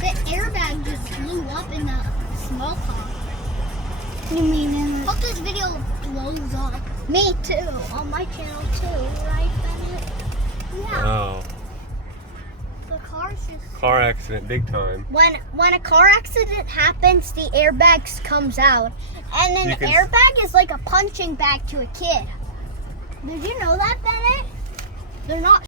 The airbag just blew up in the small car. You mean in the... Hope this video blows up. Me too. On my channel too, right, Bennett? Yeah. Oh. The car's just... Car accident, big time. When a car accident happens, the airbags comes out. And an airbag is like a punching bag to a kid. Did you know that, Bennett? They're not